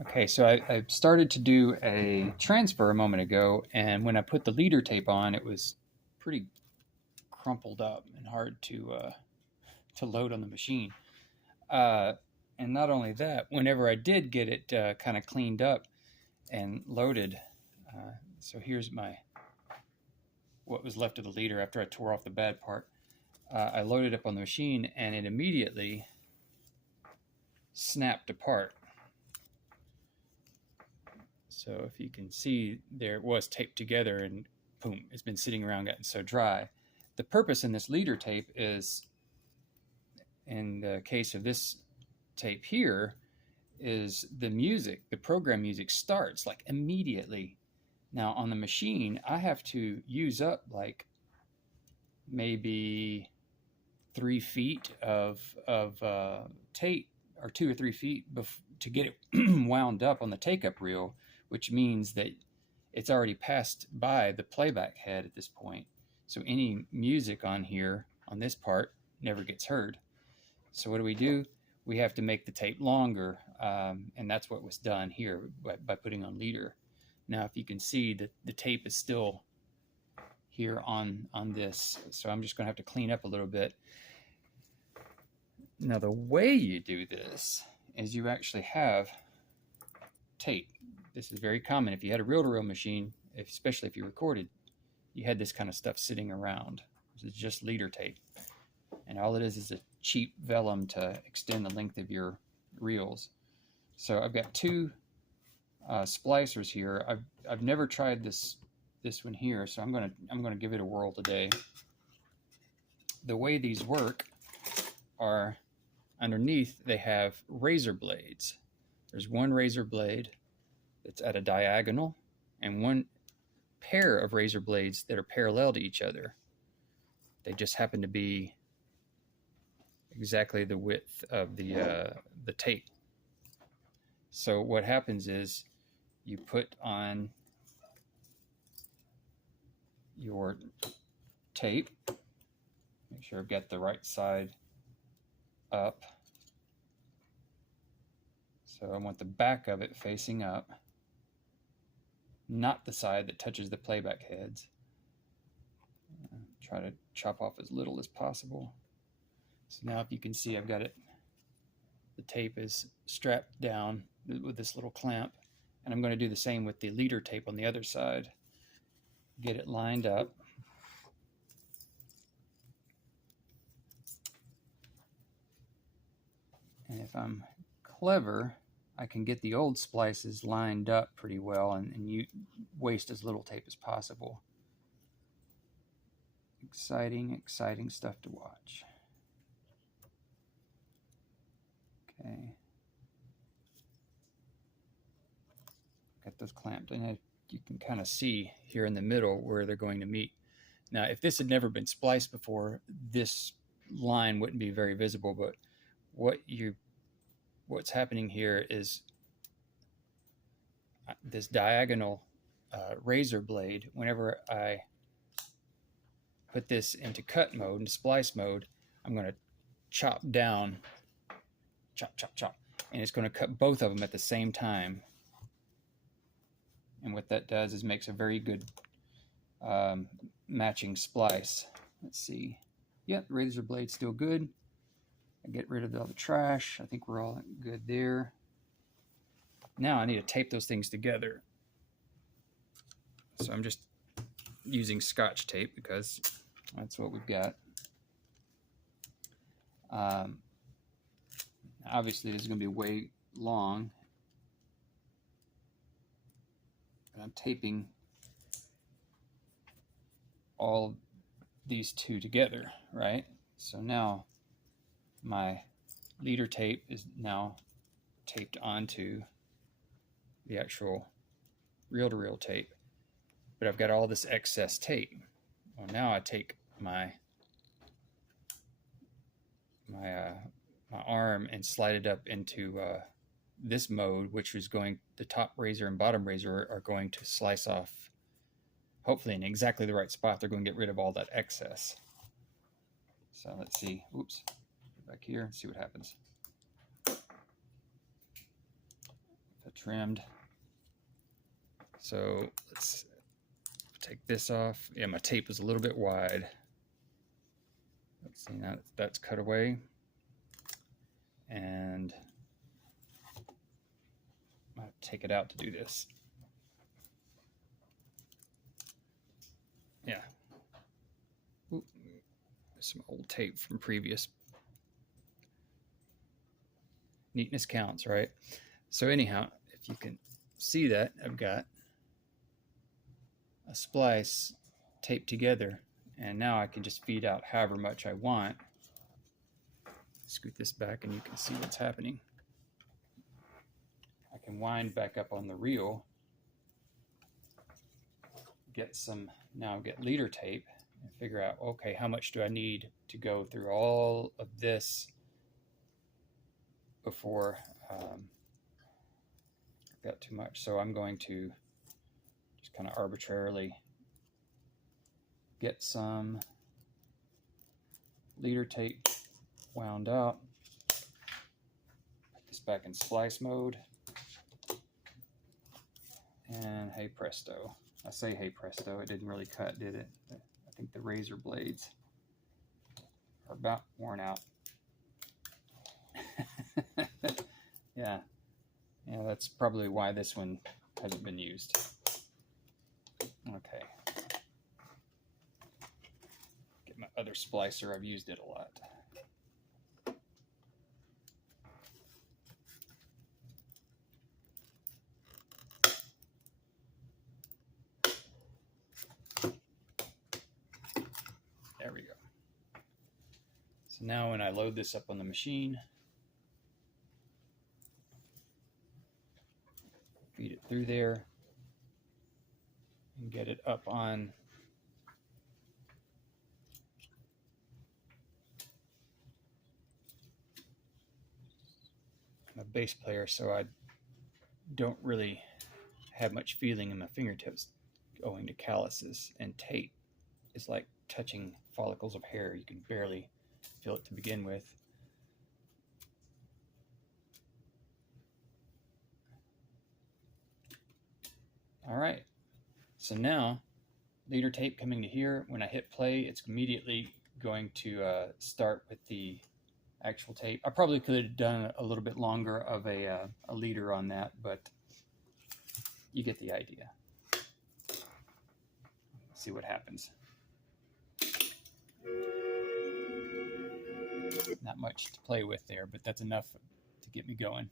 Okay, so I started to do a transfer a moment ago, and when I put the leader tape on, it was pretty crumpled up and hard to load on the machine. Uh, and not only that, whenever I did get it kind of cleaned up and loaded, so here's my what was left of the leader after I tore off the bad part. I loaded up on the machine, and it immediately snapped apart. So if you can see, there it was taped together, and boom, it's been sitting around getting so dry. The purpose in this leader tape is, in the case of this tape here, is the music, the program music starts like immediately. Now on the machine, I have to use up like maybe 3 feet of tape, or 2 or 3 feet to get it wound up on the take up reel, which means that it's already passed by the playback head at this point. So any music on here, on this part, never gets heard. So what do? We have to make the tape longer, and that's what was done here by putting on leader. Now, if you can see that the tape is still here on this, so I'm just going to have to clean up a little bit. Now, the way you do this is you actually have tape. This is very common. If you had a reel-to-reel machine, especially if you recorded, you had this kind of stuff sitting around. This is just leader tape. And all it is a cheap vellum to extend the length of your reels. So I've got two splicers here. I've never tried this one here, so I'm gonna give it a whirl today. The way these work are, underneath they have razor blades. There's one razor blade that's at a diagonal, and one pair of razor blades that are parallel to each other. They just happen to be exactly the width of the tape. So what happens is you put on your tape, make sure I've got the right side up. So I want the back of it facing up, not the side that touches the playback heads. Try to chop off as little as possible. So now if you can see, I've got it, the tape is strapped down with this little clamp, and I'm going to do the same with the leader tape on the other side. Get it lined up. And if I'm clever, I can get the old splices lined up pretty well, and you waste as little tape as possible. Exciting stuff to watch. Okay. Got those clamped, and you can kind of see here in the middle where they're going to meet. Now, if this had never been spliced before, this line wouldn't be very visible, but what's happening here is this diagonal razor blade. Whenever I put this into cut mode, into splice mode, I'm going to chop down, chop, and it's going to cut both of them at the same time. And what that does is makes a very good matching splice. Let's see. Yeah, the razor blade's still good. I get rid of all the trash. I think we're all good there. Now I need to tape those things together. So I'm just using Scotch tape because that's what we've got. Obviously, this is going to be way long. But I'm taping all these two together, right? So now my leader tape is now taped onto the actual reel-to-reel tape, but I've got all this excess tape. Well, now I take my arm and slide it up into this mode, which is going, the top razor and bottom razor are going to slice off, hopefully in exactly the right spot. They're going to get rid of all that excess. So let's see. Oops. Go back here and see what happens. If I trimmed. So let's take this off. Yeah, my tape was a little bit wide. Let's see, now that's cut away. And I'm going to take it out to do this. Yeah. Ooh, some old tape from previous. Neatness counts, right? So anyhow, if you can see that, I've got a splice taped together, and now I can just feed out however much I want. Scoot this back and you can see what's happening. I can wind back up on the reel, get leader tape, and figure out, okay, how much do I need to go through all of this before I've got too much. So I'm going to just kind of arbitrarily get some leader tape wound out, put this back in splice mode, and hey presto. I say hey presto, it didn't really cut, did it? I think the razor blades are about worn out. Yeah, that's probably why this one hasn't been used. Okay. Get my other splicer, I've used it a lot. There we go. So now when I load this up on the machine, feed it through there and get it up on my bass player, so I don't really have much feeling in my fingertips owing to calluses, and tape is like touching follicles of hair. You can barely feel it to begin with. All right, so now leader tape coming to here. When I hit play, it's immediately going to start with the actual tape. I probably could have done a little bit longer of a leader on that, but you get the idea. Let's see what happens. Not much to play with there, but that's enough to get me going.